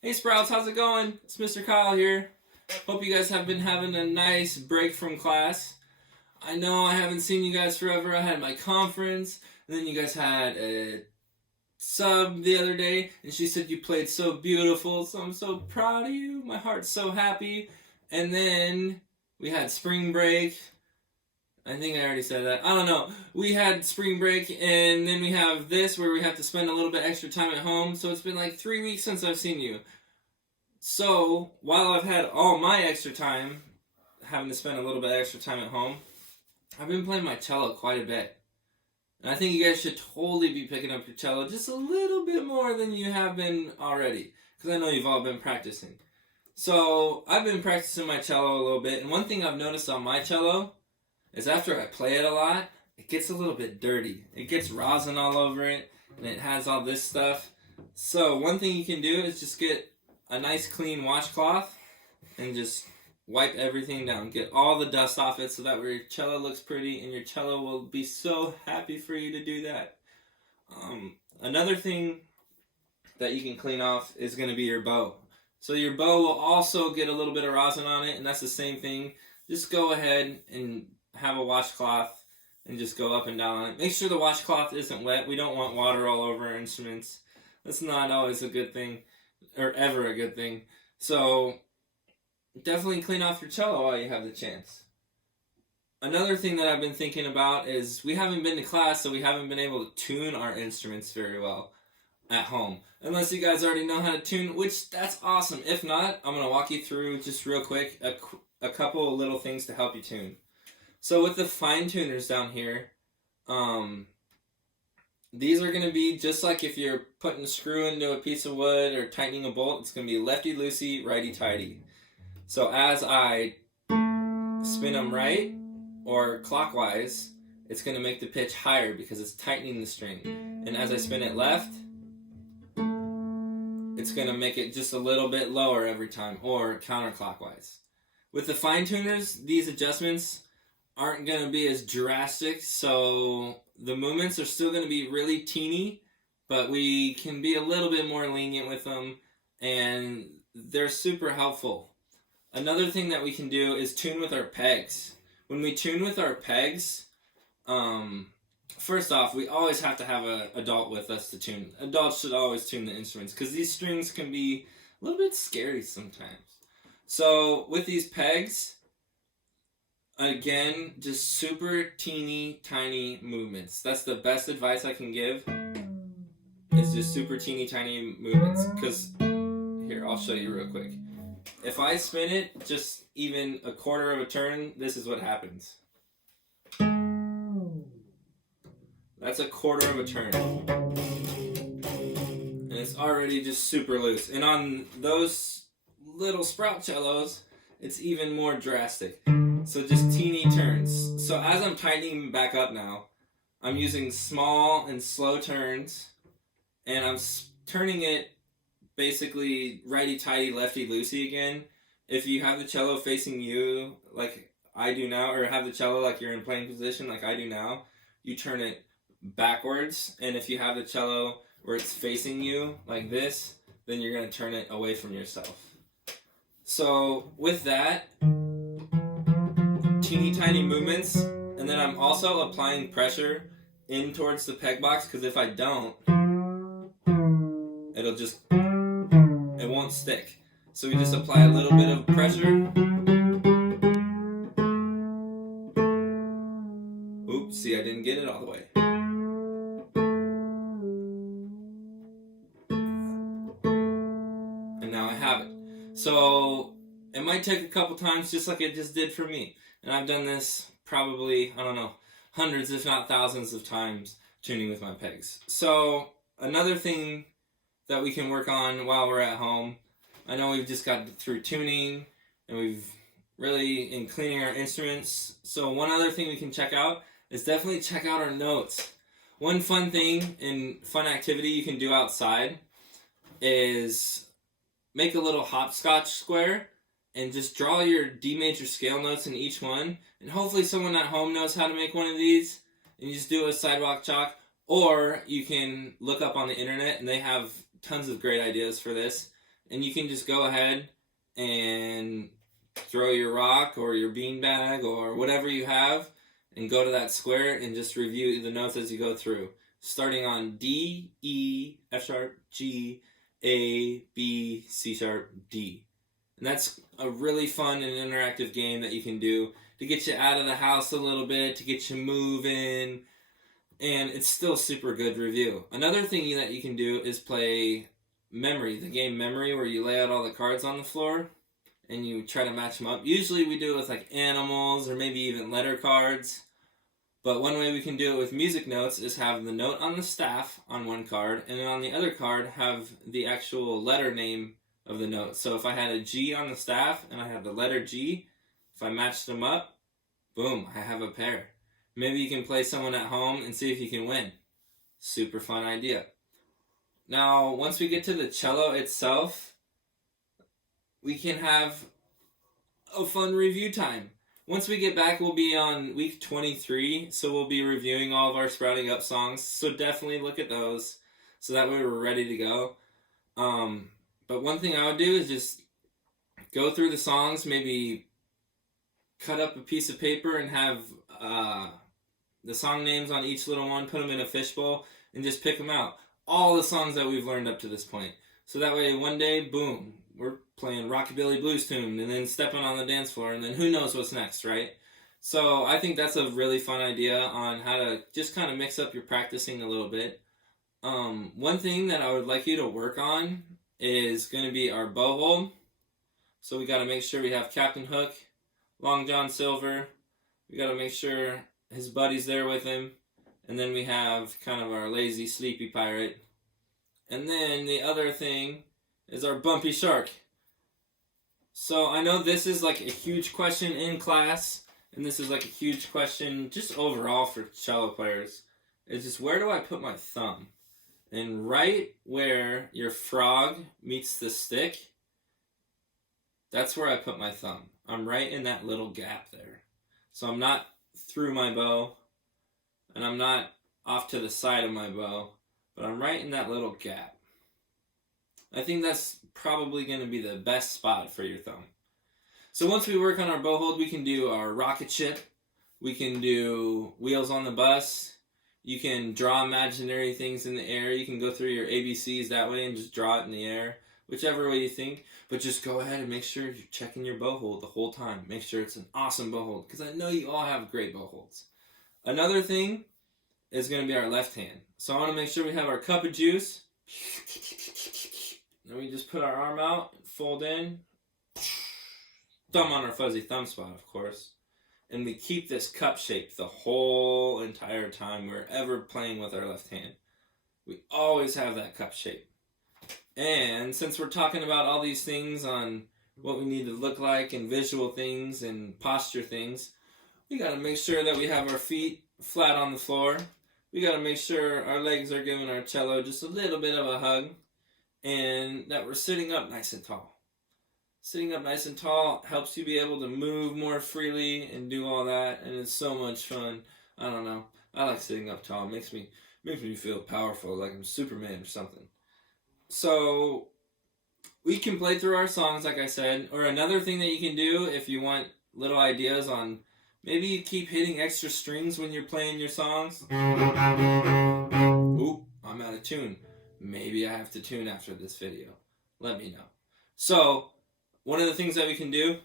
Hey Sprouts, how's it going? It's Mr. Kyle here. Hope you guys have been having a nice break from class. I know I haven't seen you guys forever. I had my conference, and then you guys had a sub the other day, and she said you played so beautiful, so I'm so proud of you. My heart's so happy. And then we had spring break. I think I already said that. I don't know. We had spring break, and then we have this where we have to spend a little bit extra time at home. So it's been like 3 weeks since I've seen you. So, while I've had all my extra time, having to spend a little bit extra time at home, I've been playing my cello quite a bit. And I think you guys should totally be picking up your cello just a little bit more than you have been already. Because I know you've all been practicing. So, I've been practicing my cello a little bit. And one thing I've noticed on my cello is after I play it a lot, it gets a little bit dirty. It gets rosin all over it. And it has all this stuff. So, one thing you can do is just get a nice clean washcloth and just wipe everything down. Get all the dust off it so that way your cello looks pretty, and your cello will be so happy for you to do that. Another thing that you can clean off is going to be your bow. So your bow will also get a little bit of rosin on it, and that's the same thing. Just go ahead and have a washcloth and just go up and down on it. Make sure the washcloth isn't wet. We don't want water all over our instruments. That's not always a good thing, or ever a good thing. So definitely clean off your cello while you have the chance. Another thing that I've been thinking about is we haven't been to class, so we haven't been able to tune our instruments very well at home. Unless you guys already know how to tune, which that's awesome. If not, I'm going to walk you through just real quick a couple of little things to help you tune. So with the fine tuners down here, these are going to be just like if you're putting a screw into a piece of wood or tightening a bolt. It's going to be lefty-loosey, righty-tighty. So as I spin them right or clockwise, it's going to make the pitch higher because it's tightening the string. And as I spin it left, it's going to make it just a little bit lower every time, or counterclockwise. With the fine tuners, these adjustments aren't going to be as drastic, so the movements are still going to be really teeny, but we can be a little bit more lenient with them, and they're super helpful. Another thing that we can do is tune with our pegs. When we tune with our pegs, first off, we always have to have an adult with us to tune. Adults should always tune the instruments because these strings can be a little bit scary sometimes. So with these pegs, again, just super teeny tiny movements. That's the best advice I can give. It's just super teeny tiny movements. Because, here, I'll show you real quick. If I spin it just even a quarter of a turn, this is what happens. That's a quarter of a turn. And it's already just super loose. And on those little Sprout cellos, it's even more drastic. So just teeny turns. So as I'm tightening back up now, I'm using small and slow turns, and I'm turning it basically righty-tighty, lefty-loosey again. If you have the cello facing you like I do now, or have the cello like you're in playing position like I do now, you turn it backwards. And if you have the cello where it's facing you like this, then you're going to turn it away from yourself. So with that, teeny tiny movements, and then I'm also applying pressure in towards the peg box, because if I don't, it won't stick. So we just apply a little bit of pressure. Oops, see, I didn't get it all the way. And now I have it. So it might take a couple times, just like it just did for me. And I've done this probably, I don't know, hundreds if not thousands of times tuning with my pegs. So another thing that we can work on while we're at home, I know we've just got through tuning and we've really in cleaning our instruments. So one other thing we can check out is definitely check out our notes. One fun thing and fun activity you can do outside is make a little hopscotch square and just draw your D major scale notes in each one. And hopefully someone at home knows how to make one of these. And you just do a sidewalk chalk. Or you can look up on the internet, and they have tons of great ideas for this. and you can just go ahead and throw your rock or your beanbag or whatever you have and go to that square and just review the notes as you go through. Starting on D, E, F sharp, G, A, B, C sharp, D. And that's a really fun and interactive game that you can do to get you out of the house a little bit, to get you moving, and it's still super good review. Another thing that you can do is play Memory, the game Memory, where you lay out all the cards on the floor and you try to match them up. Usually we do it with like animals or maybe even letter cards. But one way we can do it with music notes is have the note on the staff on one card, and then on the other card have the actual letter name of the note. So if I had a G on the staff and I had the letter G, if I matched them up, boom, I have a pair. Maybe you can play someone at home and see if you can win. Super fun idea. Now, once we get to the cello itself, we can have a fun review time. Once we get back, we'll be on week 23, so we'll be reviewing all of our Sprouting Up songs, so definitely look at those, so that way we're ready to go. But one thing I would do is just go through the songs, maybe cut up a piece of paper and have the song names on each little one, put them in a fishbowl, and just pick them out. All the songs that we've learned up to this point. So that way, one day, boom, we're playing Rockabilly Blues Tune, and then stepping on the dance floor, and then who knows what's next, right? So I think that's a really fun idea on how to just kind of mix up your practicing a little bit. One thing that I would like you to work on is going to be our bow hold. So we got to make sure we have Captain Hook, Long John Silver. We got to make sure his buddy's there with him. And then we have kind of our lazy, sleepy pirate. And then the other thing is our bumpy shark. So I know this is like a huge question in class, and this is like a huge question just overall for cello players. It's just, where do I put my thumb? And right where your frog meets the stick, that's where I put my thumb. I'm right in that little gap there. So I'm not through my bow, and I'm not off to the side of my bow, but I'm right in that little gap. I think that's probably going to be the best spot for your thumb. So once we work on our bow hold, we can do our rocket ship. We can do wheels on the bus. You can draw imaginary things in the air. You can go through your ABCs that way and just draw it in the air, whichever way you think. But just go ahead and make sure you're checking your bow hold the whole time. Make sure it's an awesome bow hold, because I know you all have great bow holds. Another thing is going to be our left hand. So I want to make sure we have our cup of juice. Then we just put our arm out, fold in, thumb on our fuzzy thumb spot, of course. And we keep this cup shape the whole entire time we're ever playing with our left hand. We always have that cup shape. And since we're talking about all these things on what we need to look like and visual things and posture things, we got to make sure that we have our feet flat on the floor. We got to make sure our legs are giving our cello just a little bit of a hug, and that we're sitting up nice and tall. Sitting up nice and tall helps you be able to move more freely and do all that, and it's so much fun. I don't know. I like sitting up tall. It makes me feel powerful, like I'm Superman or something. So we can play through our songs, like I said, or another thing that you can do if you want little ideas on, maybe you keep hitting extra strings when you're playing your songs. Oop, I'm out of tune. Maybe I have to tune after this video. Let me know. So, one of the things that we can do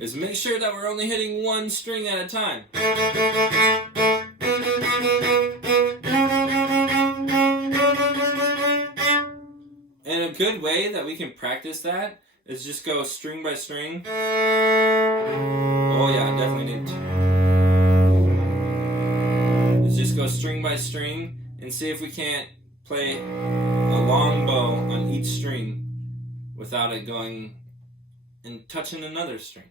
is make sure that we're only hitting one string at a time. And a good way that we can practice that is just go string by string. Oh yeah, I definitely need to. Is just go string by string and see if we can't play a long bow on each string without it going and touching another string.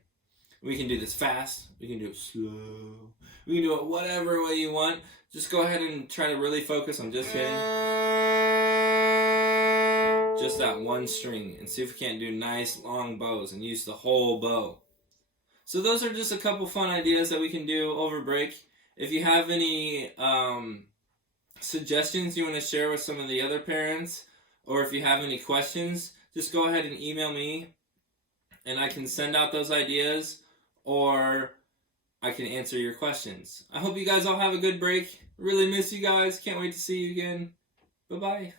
We can do this fast, we can do it slow, we can do it whatever way you want. Just go ahead and try to really focus on just hitting just that one string and see if we can't do nice long bows and use the whole bow. So those are just a couple fun ideas that we can do over break. If you have any suggestions you want to share with some of the other parents, or if you have any questions, just go ahead and email me and I can send out those ideas, or I can answer your questions. I hope you guys all have a good break. Really miss you guys. Can't wait to see you again. Bye-bye.